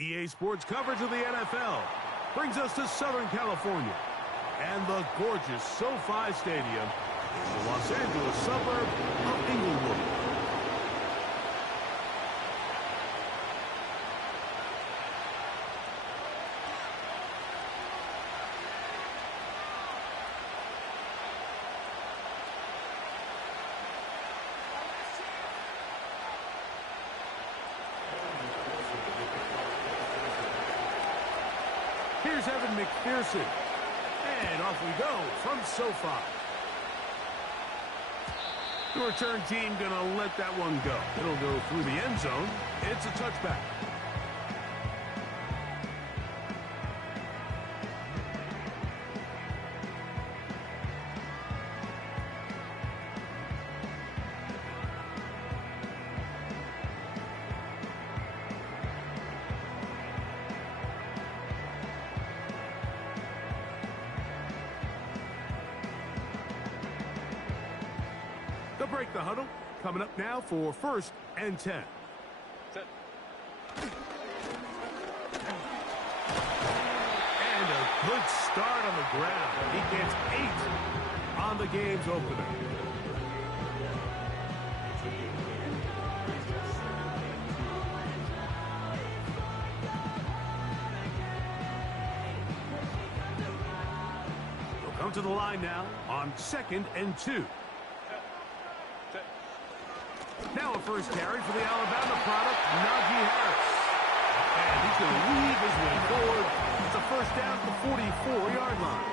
EA Sports coverage of the NFL brings us to Southern California and the gorgeous SoFi Stadium in the Los Angeles suburb of Inglewood. Here's Evan McPherson. And off we go from SoFi. The return team going to let that one go. It'll go through the end zone. It's a touchback. They'll break the huddle. Coming up now for 1st and 10. Set. And a good start on the ground. He gets 8 on the game's opener. They'll come to the line now on 2nd and 2. Now a first carry for the Alabama product, Najee Harris. And he's going to weave his way forward. It's a first down at the 44-yard line.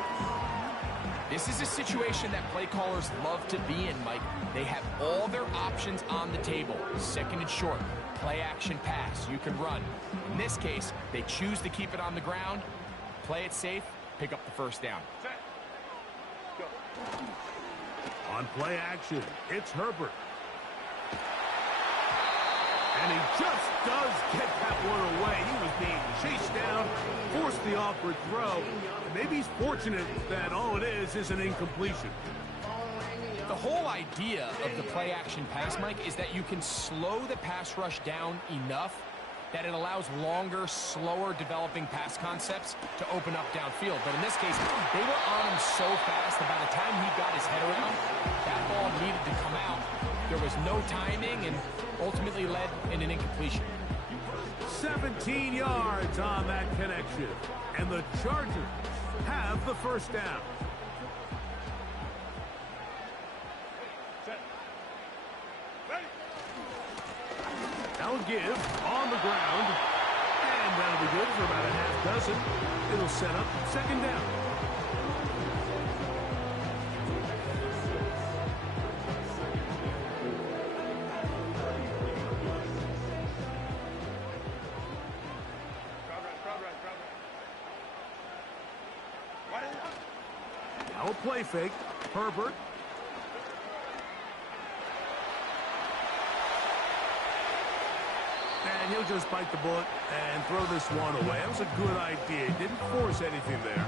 This is a situation that play callers love to be in, Mike. They have all their options on the table. 2nd and short, play action pass. You can run. In this case, they choose to keep it on the ground, play it safe, pick up the first down. Set. Go. On play action, it's Herbert. And he just does get that one away. He was being chased down, forced the awkward throw. And maybe he's fortunate that all it is an incompletion. The whole idea of the play-action pass, Mike, is that you can slow the pass rush down enough that it allows longer, slower developing pass concepts to open up downfield. But in this case, they were on him so fast that by the time he got his head around, that ball needed to come out. There was no timing and ultimately led in an incompletion. 17 yards on that connection. And the Chargers have the first down. That'll give on the ground. And that'll be good for about a half dozen. It'll set up 2nd down. Now a play fake. Herbert. And he'll just bite the bullet and throw this one away. That was a good idea. Didn't force anything there.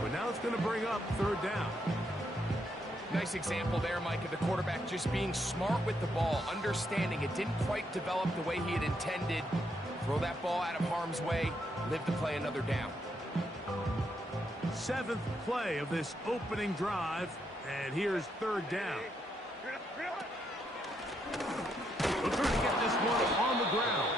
But now it's going to bring up 3rd down. Nice example there, Mike, of the quarterback just being smart with the ball, understanding it didn't quite develop the way he had intended. Throw that ball out of harm's way, live to play another down. 7th play of this opening drive, and here's 3rd down. We'll try to get this one on the ground.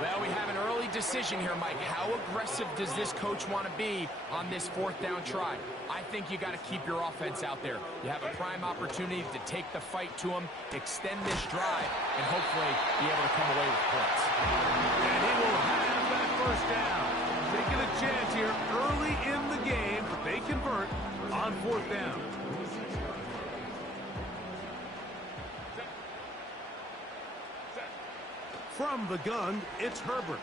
Well, we have an early decision here, Mike. How aggressive does this coach want to be on this 4th down try? I think you got to keep your offense out there. You have a prime opportunity to take the fight to him, extend this drive, and hopefully be able to come away with points. And he will have that first down. Taking a chance here early in the game, but they convert on 4th down. From the gun, it's Herbert.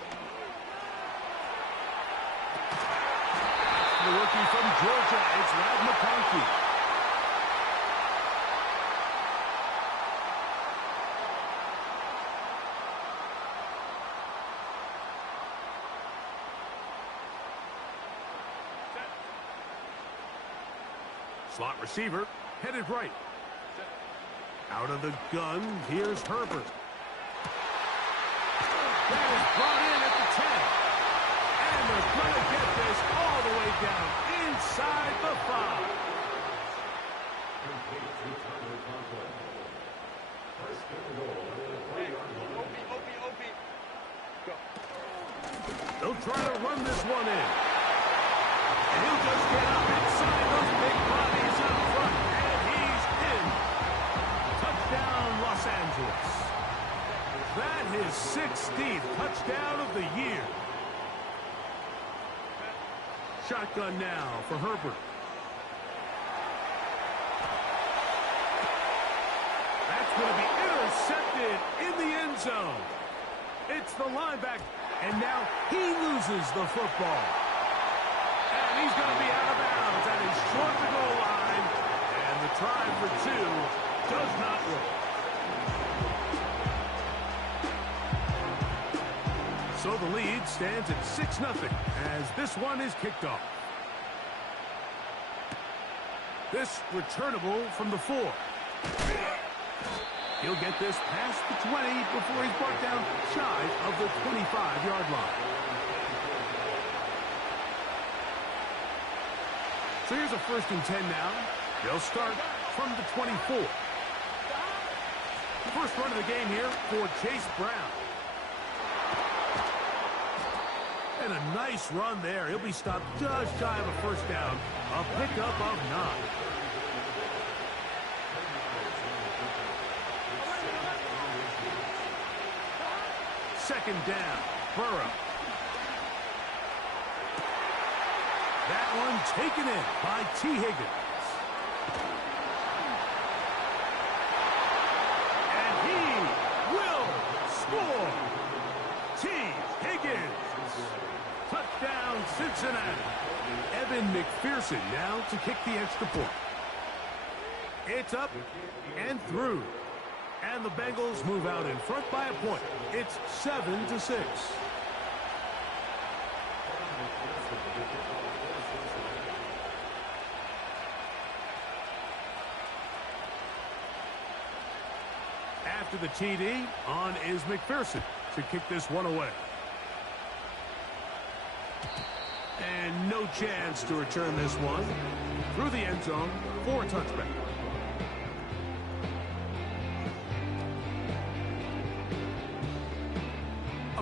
The rookie from Georgia, it's Rad McConkey. Slot receiver, headed right. Out of the gun, here's Herbert. That is brought in at the 10. And they're going to get this all the way down inside the 5. They'll try to run this one in. And he'll just get up inside those big bodies up front. And he's in. Touchdown, Los Angeles. That is 16th touchdown of the year. Shotgun now for Herbert. That's going to be intercepted in the end zone. It's the linebacker. And now he loses the football. And he's going to be out of bounds at his short the goal line. And the try for 2 does not work. So the lead stands at 6-0 as this one is kicked off. This returnable from the 4. He'll get this past the 20 before he's brought down shy of the 25-yard line. So here's a 1st and 10 now. They'll start from the 24. First run of the game here for Chase Brown. And a nice run there. He'll be stopped just shy of a 1st down. A pickup of 9. Second down, Burrow. That one taken in by T. Higgins. And he will score. T. Higgins. Touchdown, Cincinnati. Evan McPherson now to kick the extra point. It's up and through. And the Bengals move out in front by a point. It's 7-6. After the TD, on is McPherson to kick this one away. And no chance to return this one. Through the end zone for a touchback.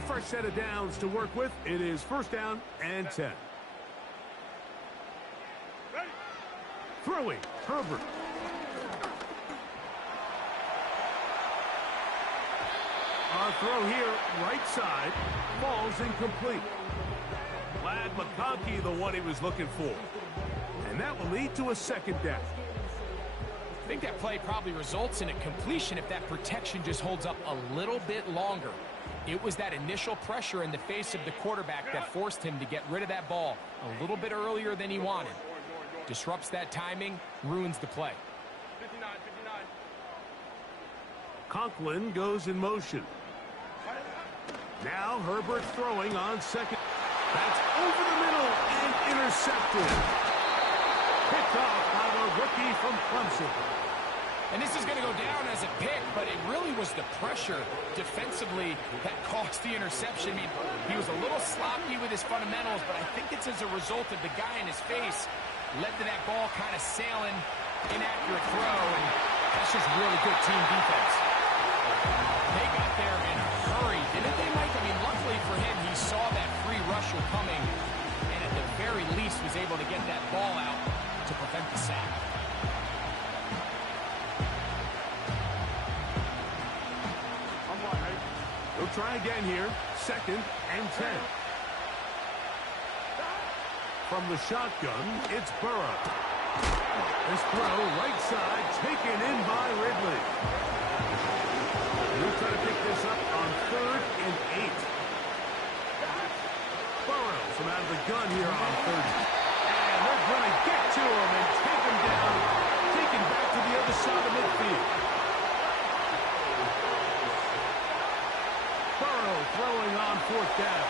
Fresh set of downs to work with. It is 1st down and 10. Throwing, Herbert. Our throw here, right side, falls incomplete. Lad McConkey, the one he was looking for. And that will lead to a 2nd down. I think that play probably results in a completion if that protection just holds up a little bit longer. It was that initial pressure in the face of the quarterback that forced him to get rid of that ball a little bit earlier than he wanted. Disrupts that timing, ruins the play. 59. Conklin goes in motion. Now Herbert throwing on 2nd. That's over the middle and intercepted. Picked off by the rookie from Clemson. And this is going to go down as a pick, but it really was the pressure defensively that caused the interception. I mean, he was a little sloppy with his fundamentals, but I think it's as a result of the guy in his face led to that ball kind of sailing, inaccurate throw, and that's just really good team defense. They got there in a hurry, didn't they, Mike? I mean, luckily for him, he saw that free rusher coming, and at the very least was able to get that ball out to prevent the sack. We'll try again here. 2nd and 10. From the shotgun, it's Burrow. This throw, right side, taken in by Ridley. We'll try to pick this up on 3rd and 8. Burrow from out of the gun here on 3rd. And they're going to get to him and take him down. Taken back to the other side of midfield. Throwing on 4th down.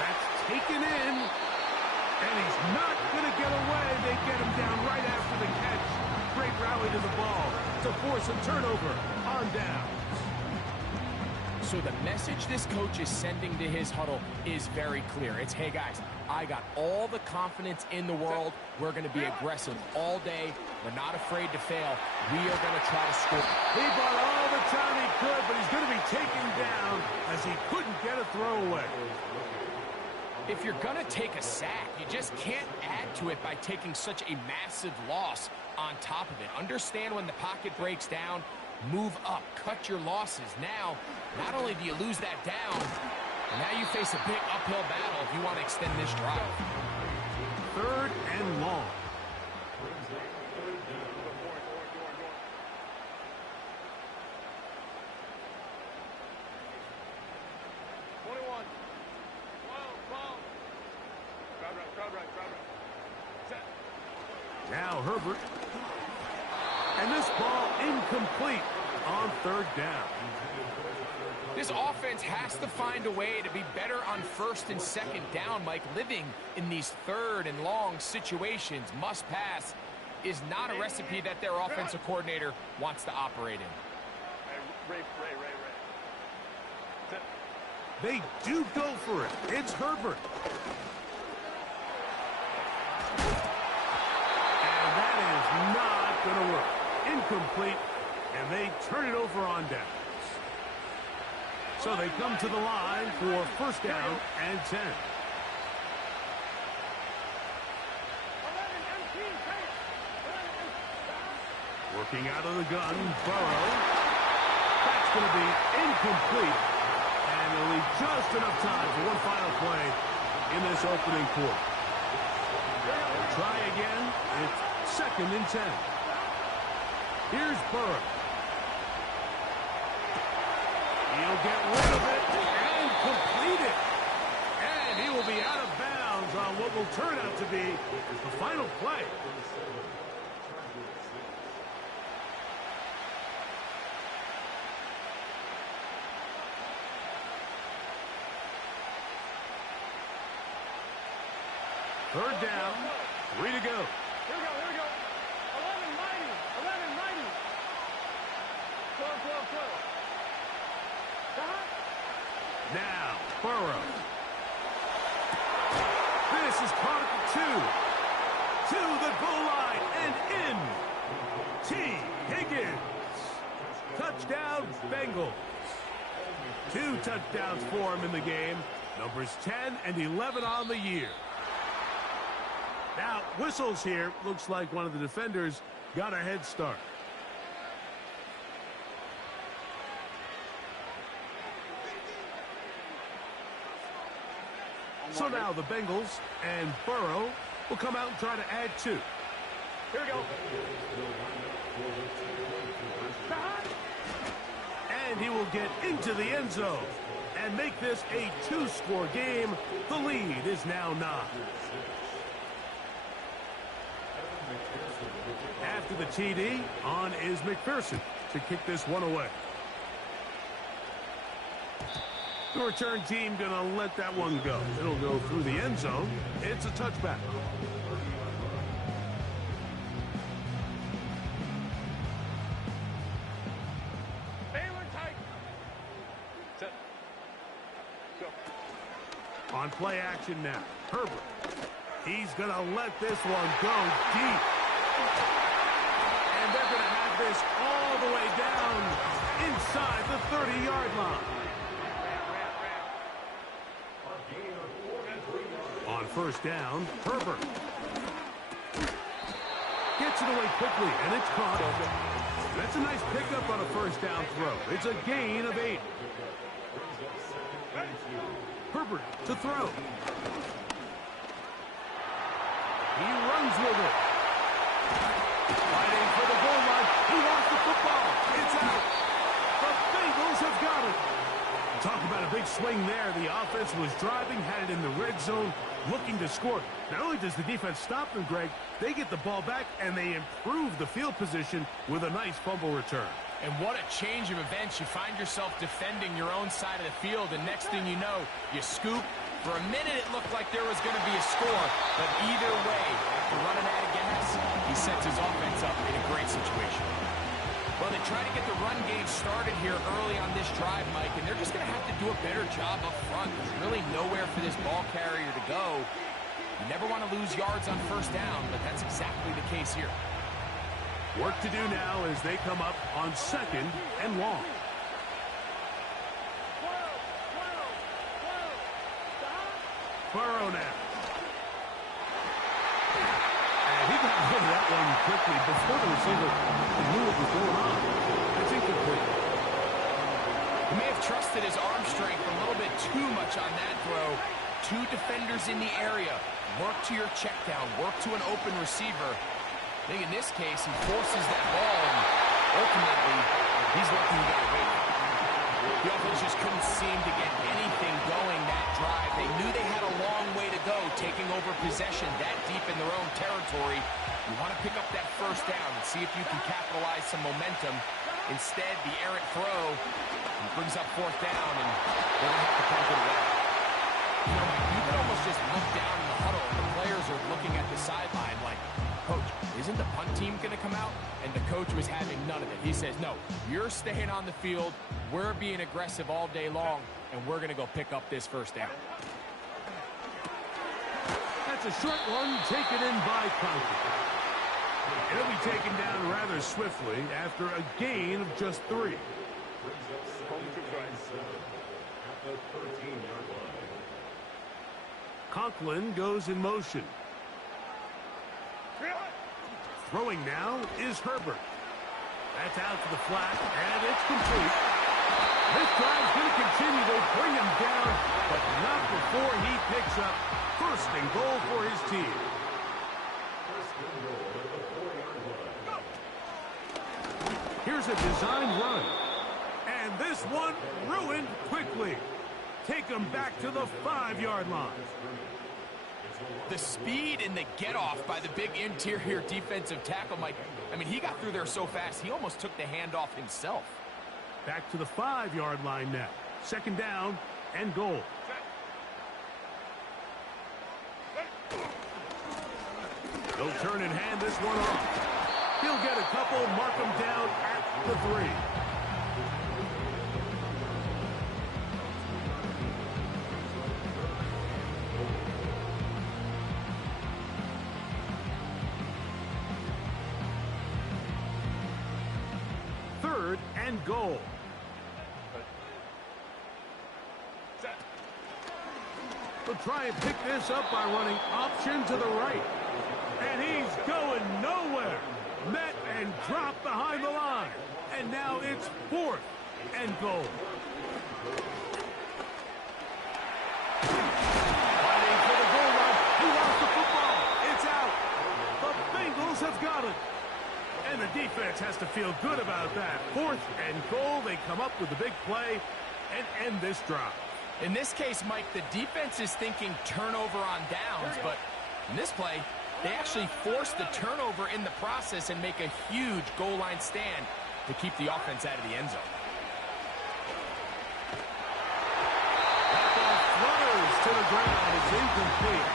That's taken in. And he's not going to get away. They get him down right after the catch. Great rally to the ball to force a turnover on downs. So the message this coach is sending to his huddle is very clear. It's, hey guys, I got all the confidence in the world. We're going to be aggressive all day. We're not afraid to fail. We are going to try to score. He bought all the time he could, but he's going to be taken down as he couldn't get a throwaway. If you're going to take a sack, you just can't add to it by taking such a massive loss on top of it. Understand when the pocket breaks down, move up, cut your losses. Now, not only do you lose that down, but now you face a big uphill battle if you want to extend this drive. 3rd and long. Now Herbert. And this ball incomplete on 3rd down. This offense has to find a way to be better on 1st and 2nd down, Mike. Living in these 3rd and long situations, must pass, is not a recipe that their offensive coordinator wants to operate in. They do go for it. It's Herbert. And that is not going to work. Incomplete, and they turn it over on downs. So they come to the line for 1st down and 10. Working out of the gun, Burrow. That's going to be incomplete. And they'll leave just enough time for one final play in this opening quarter. They'll try again. It's 2nd and 10. Here's Burrow. He'll get rid of it and complete it. And he will be out of bounds on what will turn out to be the final play. Third down, 3 to go. Here we go. 11 mighty. Slow. Now, Burrow. This is caught at the 2. To the goal line and in. T. Higgins. Touchdown, Bengals. 2 touchdowns for him in the game. Numbers 10 and 11 on the year. Now, whistles here. Looks like one of the defenders got a head start. So now the Bengals and Burrow will come out and try to add 2. Here we go. And he will get into the end zone and make this a 2-score game. The lead is now 9. After the TD, on is McPherson to kick this one away. The return team going to let that one go. It'll go through the end zone. It's a touchback. On play action now, Herbert. He's going to let this one go deep. And they're going to have this all the way down inside the 30-yard line. On 1st down, Herbert. Gets it away quickly, and it's caught. That's a nice pickup on a 1st down throw. It's a gain of 8. Herbert to throw. He runs with it. Fighting for the goal line. He wants the football. It's out. The Bengals have got it. Talk about a big swing there. The offense was driving, had it in the red zone, looking to score. Not only does the defense stop them, Greg, they get the ball back, and they improve the field position with a nice fumble return. And what a change of events. You find yourself defending your own side of the field, and next thing you know, you scoop. For a minute, it looked like there was going to be a score, but either way, after running out of gas, he sets his offense up in a great situation. Well, the trying to get the run game started here early on this drive, Mike, and they're just going to have to do a better job up front. There's really nowhere for this ball carrier to go. You never want to lose yards on first down, but that's exactly the case here. Work to do now as they come up on 2nd and long. Burrow now. And he got rid of that one quickly before the receiver knew what was going on. It's incomplete. He may have trusted his arm strength a little bit too much on that throw. 2 defenders in the area. Work to your check down. Work to an open receiver. I think in this case, he forces that ball, and ultimately, he's lucky he got away. The offense just couldn't seem to get anything going that drive. They knew they had a long way to go, taking over possession that deep in their own territory. You want to pick up that first down and see if you can capitalize some momentum. Instead, the errant throw brings up 4th down, and they're going to have to punt it away. You know, you can almost just look down in the huddle, and the players are looking at the sideline like, Coach, isn't the punt team going to come out? And the coach was having none of it. He says, no, you're staying on the field. We're being aggressive all day long, and we're going to go pick up this first down. That's a short one taken in by Conklin. It'll be taken down rather swiftly after a gain of just 3. Conklin goes in motion. Throwing now is Herbert. That's out to the flat, and it's complete. This drive's going to continue. They bring him down, but not before he picks up 1st and goal for his team. Here's a design run. And this one ruined quickly. Take him back to the 5-yard line. The speed and the get-off by the big interior defensive tackle, Mike. I mean, he got through there so fast, he almost took the handoff himself. Back to the 5-yard line now. 2nd down and goal. They'll turn and hand this one off. He'll get a couple, mark him down at the 3. And goal. They'll try and pick this up by running option to the right. And he's going nowhere. Met and dropped behind the line. And now it's 4th and goal. Fighting for the goal line. He lost the football. It's out. The Bengals have got it. And the defense has to feel good about that. 4th and goal. They come up with a big play and end this drive. In this case, Mike, the defense is thinking turnover on downs, but in this play, they actually force the turnover in the process and make a huge goal line stand to keep the offense out of the end zone. That ball flutters to the ground. It's incomplete.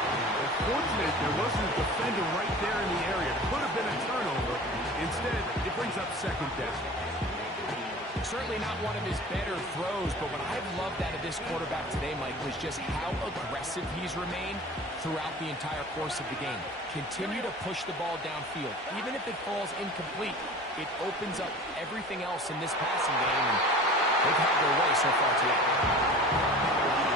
Fortunate there wasn't a defender right there in the area. It could have been a turnover. Instead, it brings up 2nd down. Certainly not one of his better throws, but what I've loved out of this quarterback today, Mike, was just how aggressive he's remained throughout the entire course of the game. Continue to push the ball downfield. Even if it falls incomplete, it opens up everything else in this passing game, and they've had their way so far today.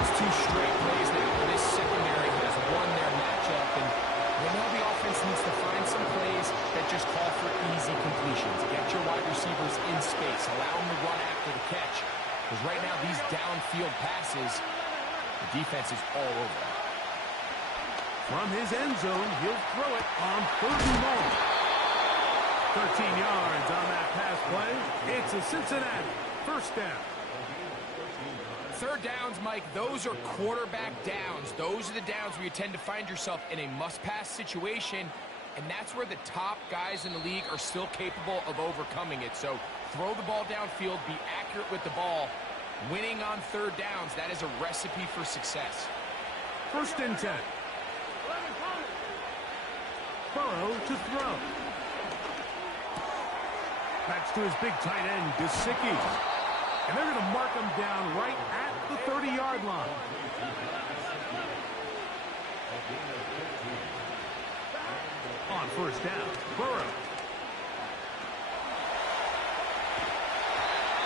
It's 2 straight plays now where this secondary has won their matchup, and now the offense needs to find some plays that just call for easy completions. Get your wide receivers in space. Allow them to run after the catch. Because right now, these downfield passes, the defense is all over them. From his end zone, he'll throw it on 3rd and long. 13 yards on that pass play. It's a Cincinnati 1st down. 3rd downs, Mike, those are quarterback downs. Those are the downs where you tend to find yourself in a must-pass situation, and that's where the top guys in the league are still capable of overcoming it. So throw the ball downfield, be accurate with the ball. Winning on 3rd downs, that is a recipe for success. 1st and 10. Burrow to throw. That's to his big tight end, Gesicki. And they're going to mark him down right at the 30-yard line. On first down, Burrow.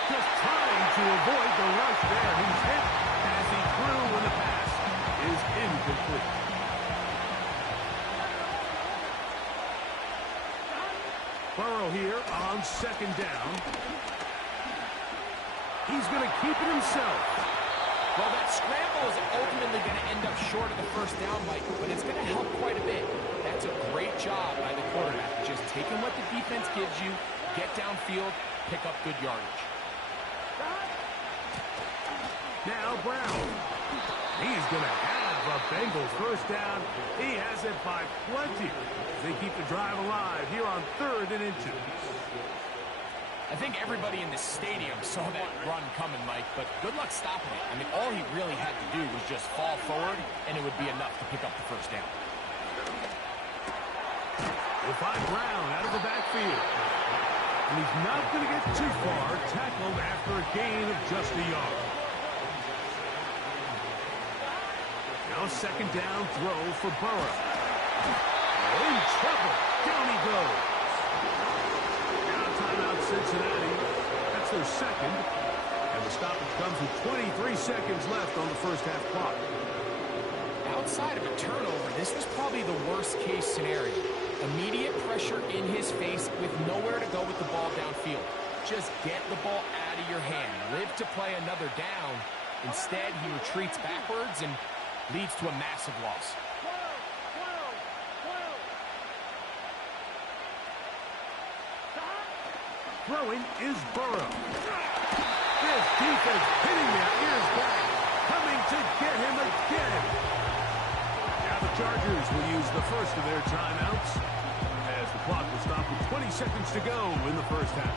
Just trying to avoid the rush there. He's hit as he threw when the pass is incomplete. Burrow here on second down. He's going to keep it himself. Well, that scramble is ultimately going to end up short of the first down, Mike, but it's going to help quite a bit. That's a great job by the quarterback. Just taking what the defense gives you, get downfield, pick up good yardage. Now Brown. He's going to have a Bengals first down. He has it by plenty. They keep the drive alive here on 3rd and inches. I think everybody in the stadium saw that run coming, Mike, but good luck stopping it. I mean, all he really had to do was just fall forward, and it would be enough to pick up the first down. We'll find Brown out of the backfield. And he's not going to get too far, tackled after a gain of just a yard. Now second down throw for Burrow. In trouble. Down he goes. Now timeout Cincinnati. That's their second. And the stoppage comes with 23 seconds left on the first half clock. Outside of a turnover, this was probably the worst case scenario. Immediate pressure in his face with nowhere to go with the ball downfield. Just get the ball out of your hand. Live to play another down. Instead, he retreats backwards and leads to a massive loss. Throwing is Burrow. This defense hitting their ears back, coming to get him again. Now the Chargers will use the first of their timeouts as the clock will stop with 20 seconds to go in the first half.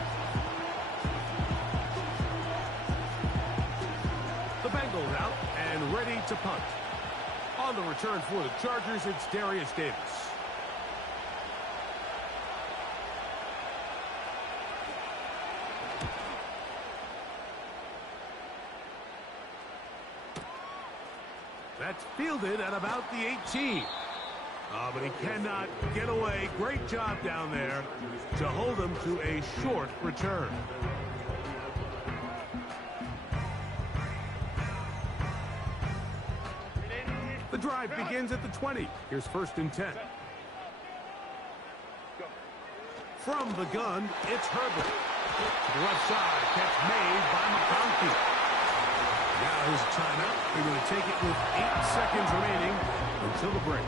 The Bengals out and ready to punt. On the return for the Chargers, it's Darius Davis. That's fielded at about the 18. But he cannot get away. Great job down there to hold him to a short return. The drive begins at the 20. Here's 1st and 10. From the gun, it's Herbert. To the left side, catch made by McConkey. Now here's a timeout. They're going to take it with 8 seconds remaining until the break.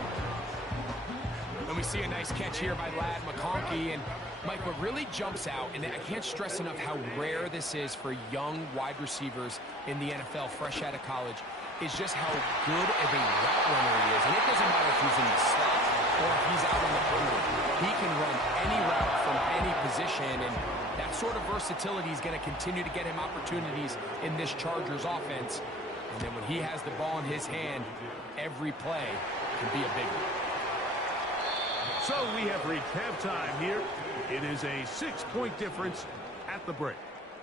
And we see a nice catch here by Lad McConkey. And Mike, what really jumps out, and I can't stress enough how rare this is for young wide receivers in the NFL fresh out of college, is just how good of a route runner he is. And it doesn't matter if he's in the slot or if he's out in the open. He can run any route from any position, and that sort of versatility is going to continue to get him opportunities in this Chargers offense. And then when he has the ball in his hand, every play can be a big one. So we have reached halftime here. It is a 6-point difference at the break.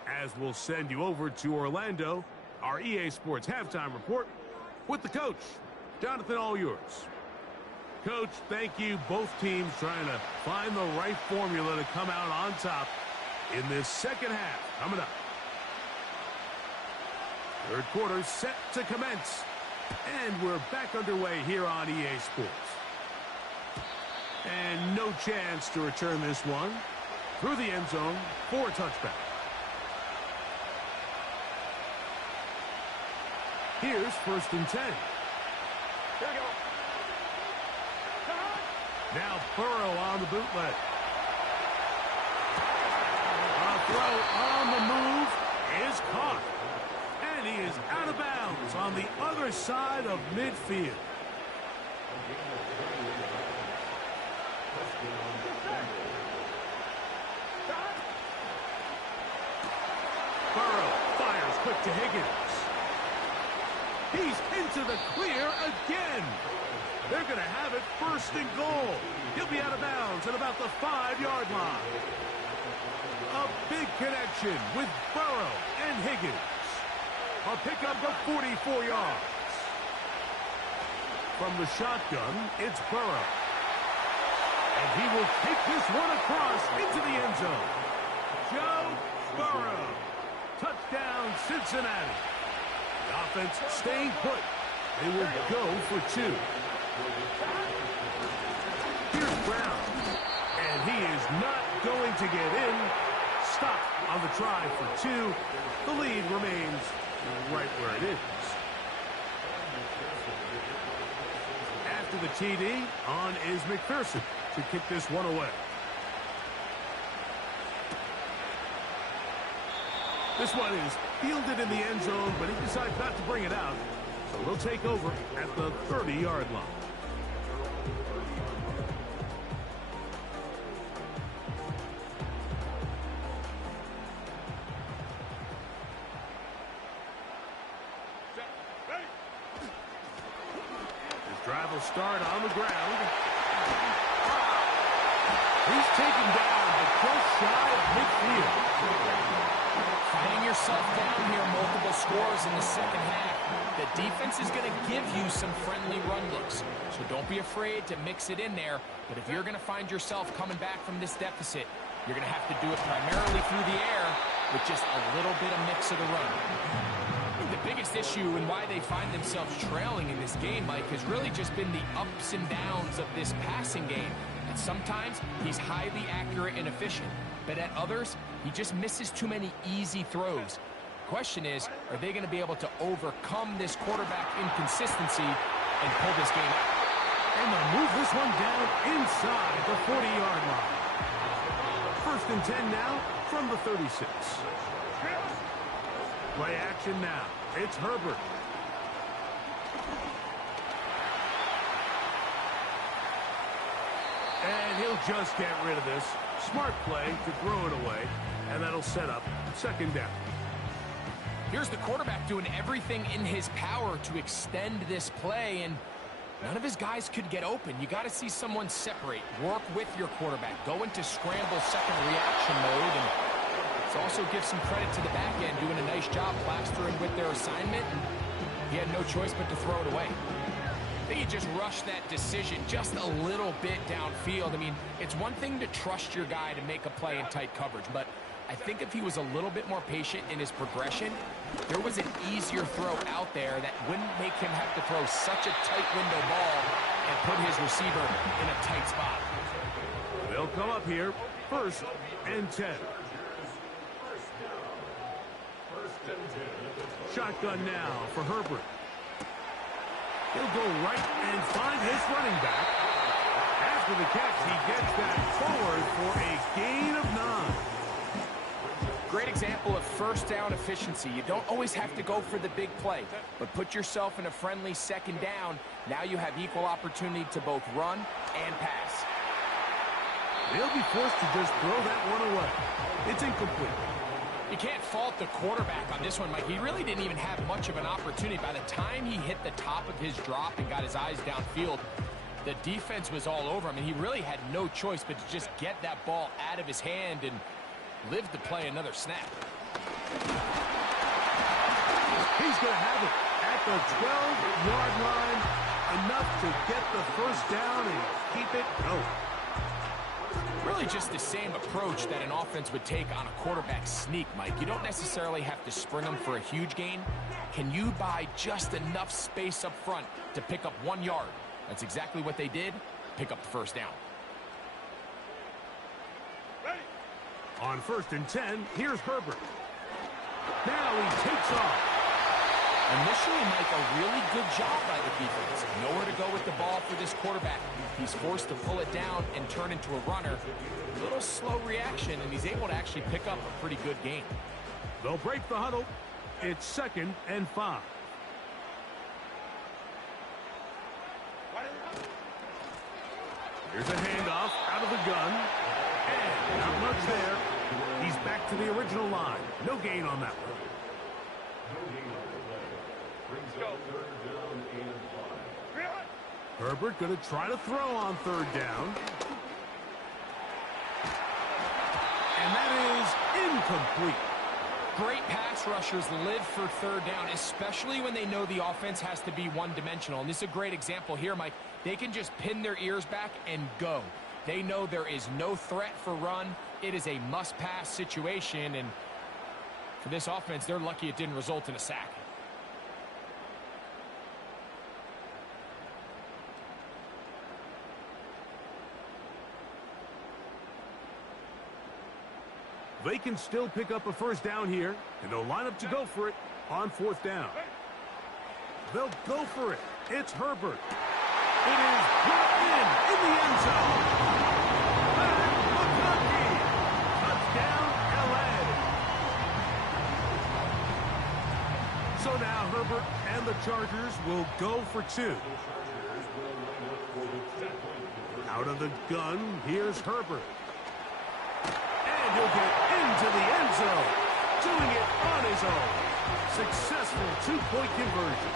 As we'll send you over to Orlando, our EA Sports halftime report with the coach. Jonathan, all yours. Coach, thank you. Both teams trying to find the right formula to come out on top in this second half coming up. Third quarter set to commence. And we're back underway here on EA Sports. And no chance to return this one through the end zone for a touchback. Here's 1st and 10. Here we go. Now Burrow on the bootleg. A throw on the move is caught. And he is out of bounds on the other side of midfield. Burrow fires quick to Higgins. He's into the clear again. They're going to have it 1st and goal. He'll be out of bounds at about the 5-yard line. A connection with Burrow and Higgins. A pickup of 44 yards. From the shotgun, it's Burrow. And he will take this one across into the end zone. Joe Burrow. Touchdown, Cincinnati. The offense staying put. They will go for 2. Here's Brown. And he is not going to get in. Stop on the try for 2. The lead remains right where it is. After the TD, on is McPherson to kick this one away. This one is fielded in the end zone, but he decides not to bring it out. So they'll take over at the 30-yard line. Drive will start on the ground. He's taken down, but just shy of midfield. Finding yourself down here, multiple scores in the second half. The defense is going to give you some friendly run looks, so don't be afraid to mix it in there. But if you're going to find yourself coming back from this deficit, you're going to have to do it primarily through the air with just a little bit of mix of the run. The biggest issue and why they find themselves trailing in this game, Mike, has really just been the ups and downs of this passing game. And sometimes he's highly accurate and efficient, but at others, he just misses too many easy throws. Question is, are they going to be able to overcome this quarterback inconsistency and pull this game out? And they'll move this one down inside the 40-yard line. 1st and 10 now from the 36. Play action now. It's Herbert. And he'll just get rid of this. Smart play to throw it away. And that'll set up 2nd down. Here's the quarterback doing everything in his power to extend this play, and none of his guys could get open. You got to see someone separate. Work with your quarterback. Go into scramble second reaction mode, and let's also give some credit to the back end doing a nice job plastering with their assignment. He had no choice but to throw it away. I think he just rushed that decision just a little bit downfield. I mean, it's one thing to trust your guy to make a play in tight coverage, but I think if he was a little bit more patient in his progression, there was an easier throw out there that wouldn't make him have to throw such a tight window ball and put his receiver in a tight spot. They'll come up here, 1st and 10. Shotgun now for Herbert. He'll go right and find his running back. After the catch, he gets that forward for a gain of 9. Great example of 1st down efficiency. You don't always have to go for the big play, but put yourself in a friendly 2nd down. Now you have equal opportunity to both run and pass. They'll be forced to just throw that one away. It's incomplete. You can't fault the quarterback on this one, Mike. He really didn't even have much of an opportunity. By the time he hit the top of his drop and got his eyes downfield, the defense was all over him, and he really had no choice but to just get that ball out of his hand and live to play another snap. He's going to have it at the 12-yard line, enough to get the 1st down and keep it going. Really just the same approach that an offense would take on a quarterback sneak, Mike. You don't necessarily have to spring them for a huge gain. Can you buy just enough space up front to pick up 1 yard? That's exactly what they did. Pick up the 1st down. On 1st and 10, here's Herbert. Now he takes off. Initially, Mike, a really good job by the defense. Nowhere to go with the ball for this quarterback. He's forced to pull it down and turn into a runner. A little slow reaction, and he's able to actually pick up a pretty good gain. They'll break the huddle. It's 2nd and 5. Here's a handoff out of the gun. And not much there. He's back to the original line. No gain on that one. Herbert going to try to throw on 3rd down. And that is incomplete. Great pass rushers live for third down, especially when they know the offense has to be one-dimensional. And this is a great example here, Mike. They can just pin their ears back and go. They know there is no threat for run. It is a must-pass situation, and for this offense, they're lucky it didn't result in a sack. They can still pick up a first down here, and they'll line up to go for it on fourth down. They'll go for it. It's Herbert. It is put in the end zone. McConkey. Touchdown, L.A. So now Herbert and the Chargers will go for two. Out of the gun, here's Herbert. And he'll get into the end zone, doing it on his own. Successful two-point conversion.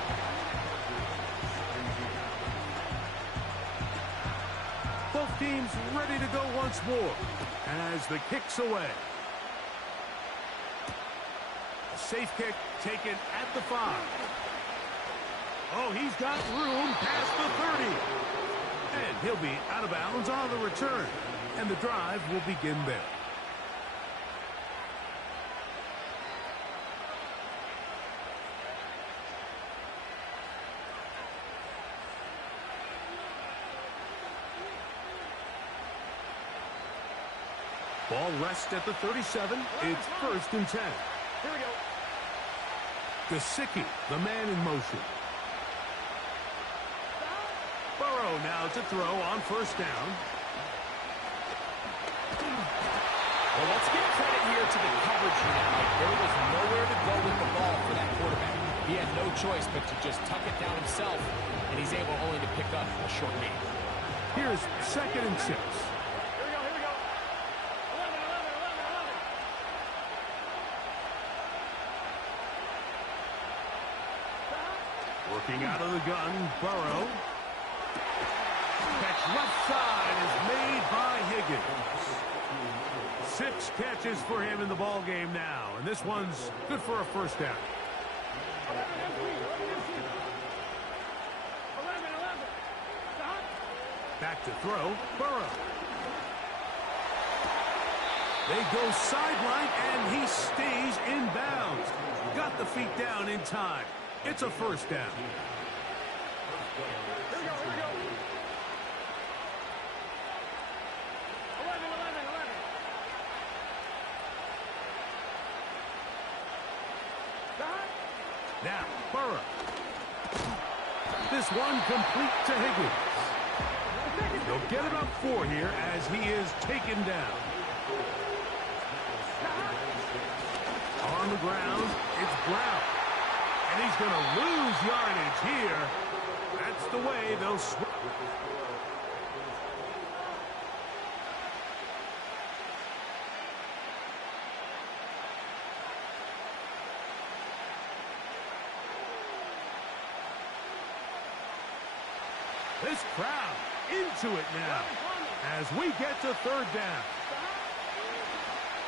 Both teams ready to go once more as the kick's away. A safe kick taken at the 5. Oh, he's got room past the 30. And he'll be out of bounds on the return. And the drive will begin there. Ball rests at the 37. It's 1st and 10. Here we go. Gesicki, the man in motion. Burrow now to throw on first down. Well, let's give credit here to the coverage unit. There was nowhere to go with the ball for that quarterback. He had no choice but to just tuck it down himself, and he's able only to pick up a short gain. Here's 2nd and 6. Here we go, here we go. 11, 11, 11. Working out of the gun, Burrow. Catch left side is made by Higgins. 6 catches for him in the ball game now, and this one's good for a first down. 11, 11. Stop. Back to throw, Burrow. They go sideline, and he stays in bounds. Got the feet down in time. It's a first down. Here we go, here we go. 11, 11, 11. Stop. Now, Burrow. This one complete to Higgins. They'll get about 4 here as he is taken down. On the ground, it's Brown. And he's going to lose yardage here. That's the way they'll switch. This crowd into it now as we get to 3rd down.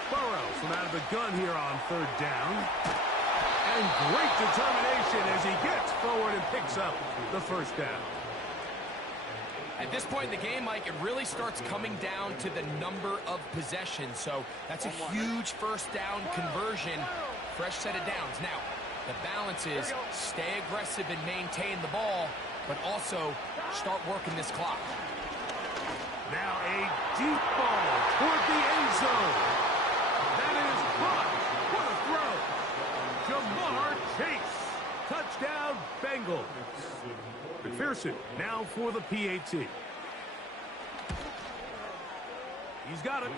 Burrow from out of the gun here on 3rd down. And great determination as he gets forward and picks up the first down. At this point in the game, Mike, it really starts coming down to the number of possessions. So that's a huge first down conversion. Fresh set of downs. Now, the balance is stay aggressive and maintain the ball, but also start working this clock. Now a deep ball toward the end zone. That is caught. What a throw. Jamar Chase. Touchdown, Bengals. McPherson now for the PAT. He's got it.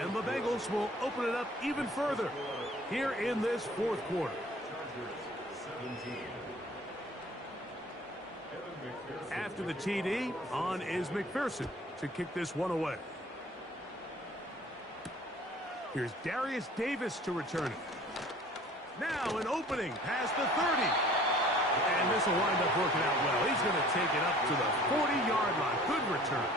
And the Bengals will open it up even further here in this 4th quarter. After the TD, on is McPherson to kick this one away. Here's Darius Davis to return it. Now an opening past the 30. And this will wind up working out well. He's going to take it up to the 40-yard line. Good return.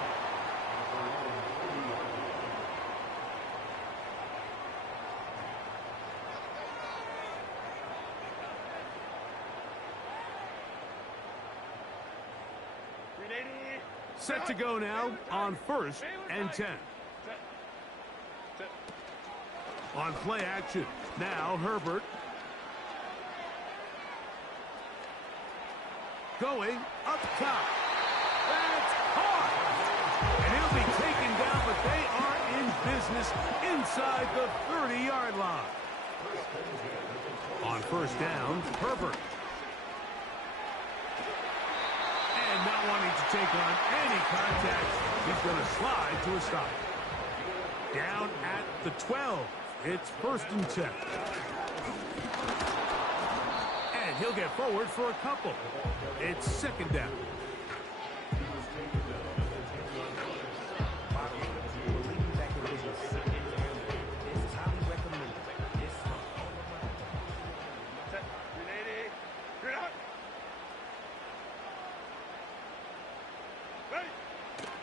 Set to go now on 1st and 10. On play action, now Herbert. Going up top. That's hard. And he'll be taken down, but they are in business inside the 30-yard line. On 1st down, Herbert. And not wanting to take on any contact, he's going to slide to a stop. Down at the 12. It's 1st and 10. And he'll get forward for a couple. It's 2nd down.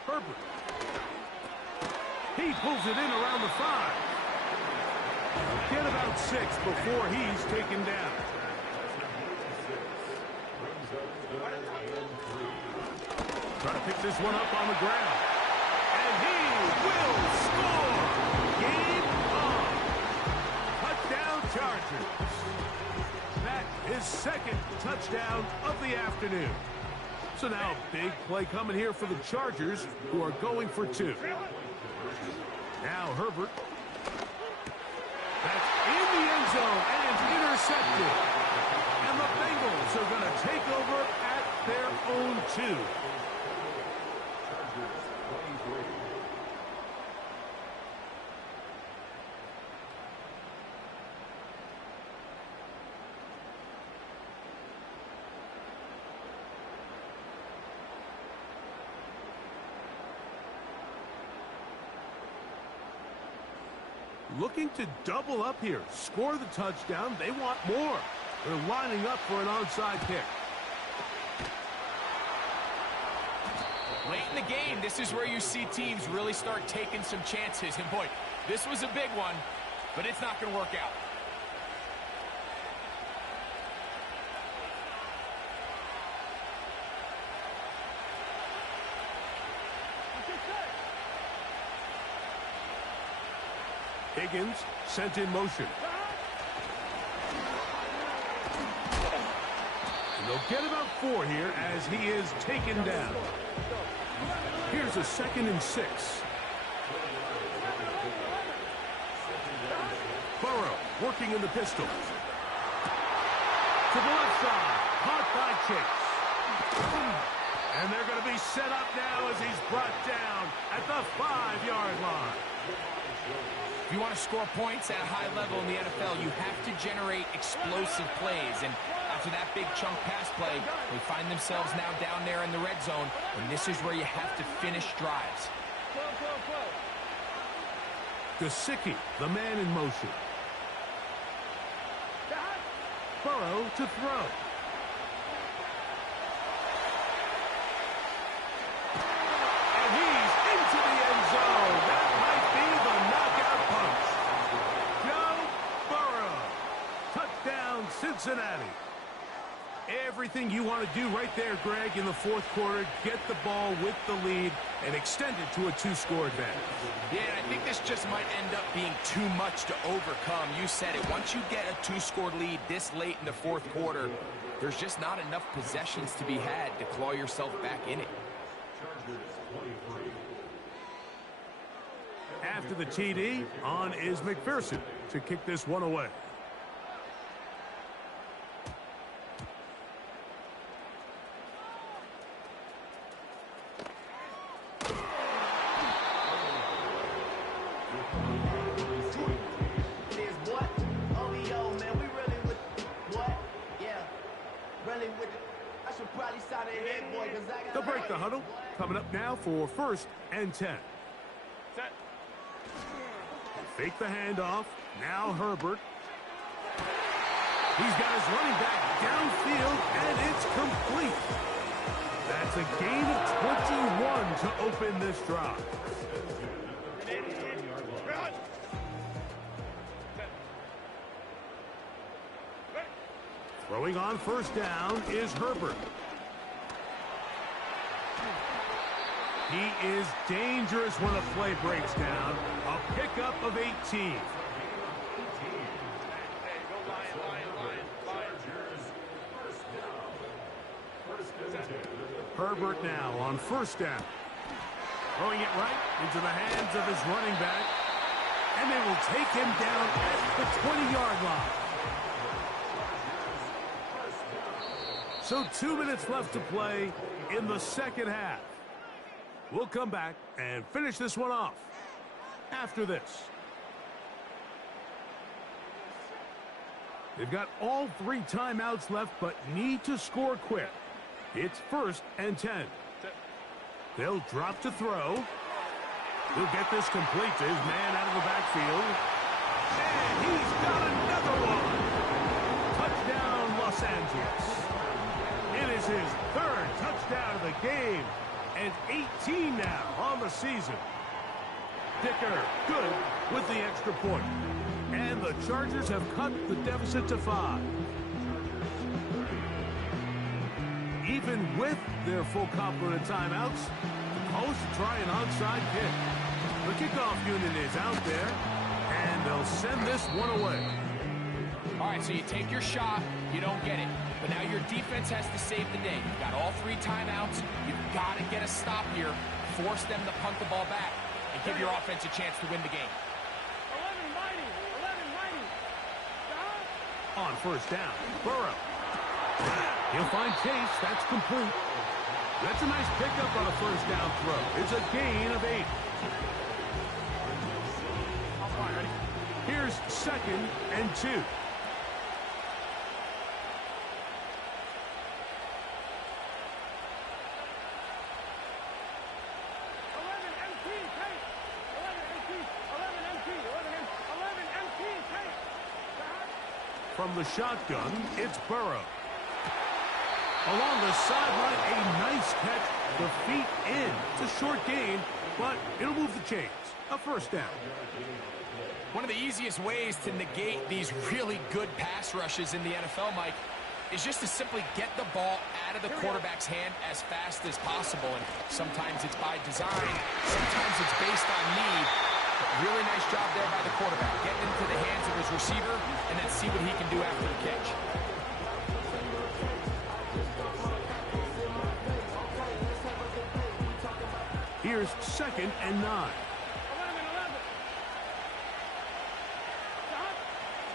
Herbert. He pulls it in around the 5. Get about 6 before he's taken down. Trying to pick this one up on the ground. And he will score! Game on! Touchdown Chargers. That is 2nd touchdown of the afternoon. So now a big play coming here for the Chargers, who are going for 2. Now Herbert. That's in the end zone and intercepted. And the Bengals are going to take over at their own 2. Looking to double up here. Score the touchdown. They want more. They're lining up for an onside kick. Late in the game, this is where you see teams really start taking some chances. And boy, this was a big one, but it's not going to work out. Higgins sent in motion. And they'll get about 4 here as he is taken down. Here's a 2nd and 6. Burrow working in the pistol. To the left side. Caught by Chase. And they're going to be set up now as he's brought down at the 5-yard line. If you want to score points at a high level in the NFL, you have to generate explosive plays. And after that big chunk pass play, they find themselves now down there in the red zone. And this is where you have to finish drives. Gesicki, the man in motion. Burrow to throw. And he's into the end zone. That might be the knockout punch. Joe Burrow. Touchdown, Cincinnati. Everything you want to do right there, Greg, in the 4th quarter. Get the ball with the lead and extend it to a 2-score advantage. Yeah, I think this just might end up being too much to overcome. You said it. Once you get a 2-score lead this late in the 4th quarter, there's just not enough possessions to be had to claw yourself back in it. After the TD, on is McPherson to kick this one away. They'll break the huddle. Coming up now for 1st and 10. Set. Fake the handoff. Now Herbert. He's got his running back downfield, and it's complete. That's a gain of 21 to open this drive. Throwing on 1st down is Herbert. He is dangerous when a play breaks down. A pickup of 18. Herbert now on first down. Throwing it right into the hands of his running back. And they will take him down at the 20-yard line. So 2 minutes left to play in the second half. We'll come back and finish this one off after this. They've got all 3 timeouts left, but need to score quick. It's 1st and 10. They'll drop to throw. He'll get this complete to his man out of the backfield. And he's got another one. Touchdown, Los Angeles. It is his 3rd touchdown of the game. And 18 now on the season. Dicker, good with the extra point. And the Chargers have cut the deficit to 5. Even with their full complement of timeouts, the Colts try an onside kick. The kickoff unit is out there, and they'll send this one away. All right, so you take your shot, you don't get it. But now your defense has to save the day. You've got all 3 timeouts. You've got to get a stop here, force them to punt the ball back, and give your offense a chance to win the game. 11 mighty. 11 mighty. On first down, Burrow. He'll find Chase. That's complete. That's a nice pickup on a first down throw. It's a gain of 8. Here's 2nd and 2. From the shotgun, it's Burrow. Along the sideline, a nice catch. The feet in. It's a short gain, but it'll move the chains. A first down. One of the easiest ways to negate these really good pass rushes in the NFL, Mike, is just to simply get the ball out of the quarterback's hand as fast as possible. And sometimes it's by design, sometimes it's based on need. But really nice job there by the quarterback, getting into the hands of his receiver, and then see what he can do after the catch. Here's 2nd and 9.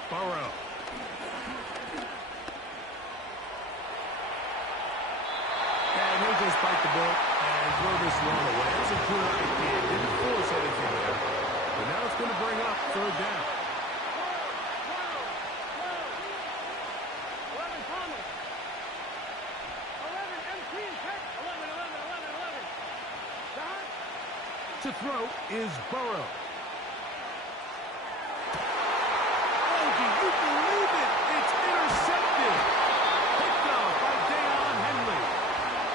Burrow. And he'll just bite the bullet and throw this one away. It's a good idea. Didn't force anything there. But now it's going to bring up 3rd down. To throw is Burrow. Oh, do you believe it? It's intercepted. Picked off by Deion Henley.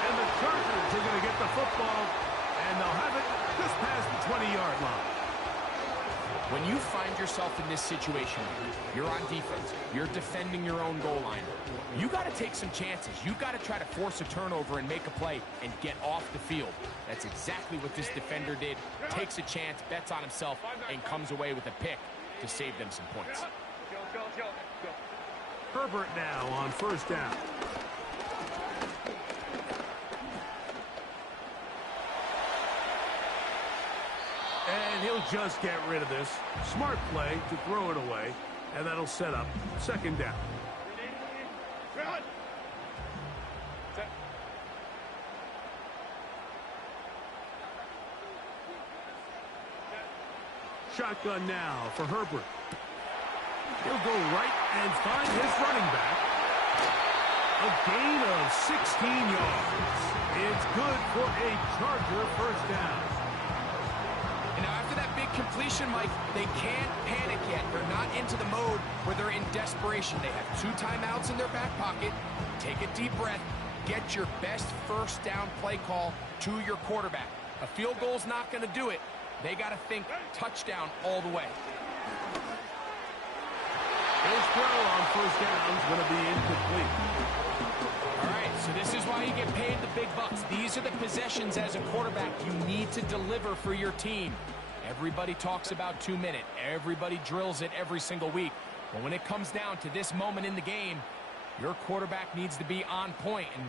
And the Chargers are going to get the football, and they'll have it just past the 20-yard line. When you find yourself in this situation, you're on defense, you're defending your own goal line, you got to take some chances. You got to try to force a turnover and make a play and get off the field. That's exactly what this defender did. Takes a chance, bets on himself, and comes away with a pick to save them some points. Herbert now on first down. And he'll just get rid of this. Smart play to throw it away, and that'll set up 2nd down. Shotgun now for Herbert. He'll go right and find his running back. A gain of 16 yards. It's good for a Charger first down. And now after that big completion, Mike, they can't panic yet. They're not into the mode where they're in desperation. They have 2 timeouts in their back pocket. Take a deep breath. Get your best first down play call to your quarterback. A field goal's not going to do it. They got to think touchdown all the way. Here's throw on first down is going to be incomplete. All right, so this is why you get paid the big bucks. These are the possessions as a quarterback you need to deliver for your team. Everybody talks about 2-minute. Everybody drills it every single week. But when it comes down to this moment in the game, your quarterback needs to be on point. And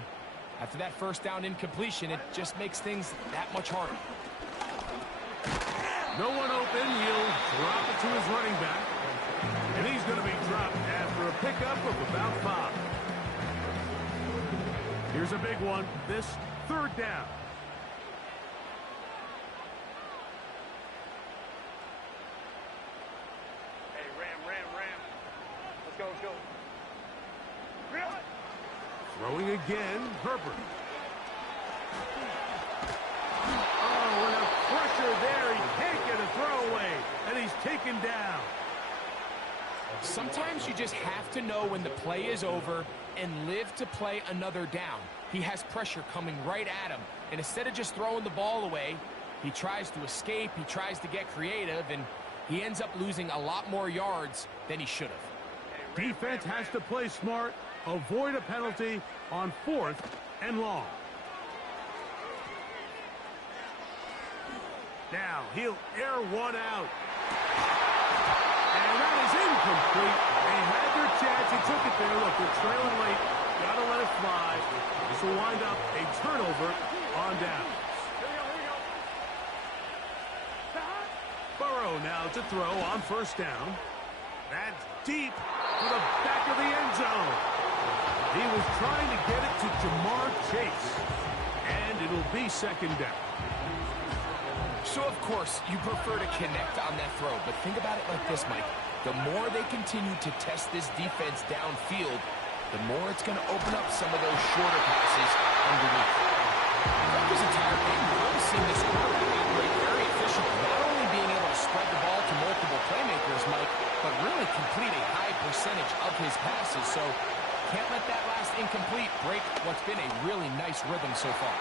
after that first down incompletion, it just makes things that much harder. No one open. He'll drop it to his running back. And he's going to be dropped after a pickup of about 5. Here's a big one. This third down. Hey, Ram. Let's go, let's go. Throwing again, Herbert. Oh, and a pressure there. He can't get a throw away. And he's taken down. Sometimes you just have to know when the play is over and live to play another down. He has pressure coming right at him. And instead of just throwing the ball away, he tries to escape, he tries to get creative, and he ends up losing a lot more yards than he should have. Defense has to play smart, avoid a penalty on 4th and long. Now he'll air one out. And that is incomplete. They had their chance. He took it there. Look, they're trailing late. Got to let it fly. This will wind up a turnover on downs. Burrow now to throw on first down. That's deep to the back of the end zone. He was trying to get it to Jamar Chase. And it'll be second down. So, of course, you prefer to connect on that throw. But think about it like this, Mike. The more they continue to test this defense downfield, the more it's going to open up some of those shorter passes underneath. Throughout this entire game, we've really seen this quarterback operate very efficiently, not only being able to spread the ball to multiple playmakers, Mike, but really complete a high percentage of his passes. So can't let that last incomplete break what's been a really nice rhythm so far.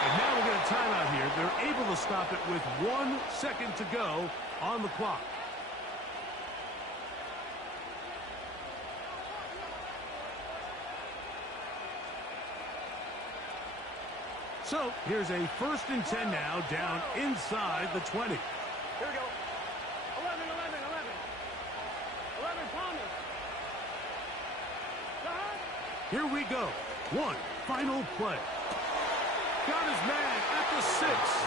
And now we'll get a timeout here. They're able to stop it with 1 second to go on the clock. So here's a 1st and 10 now, down inside the 20. Here we go. 11. 11 Thomas. Here we go. One final play. Got his man at the 6.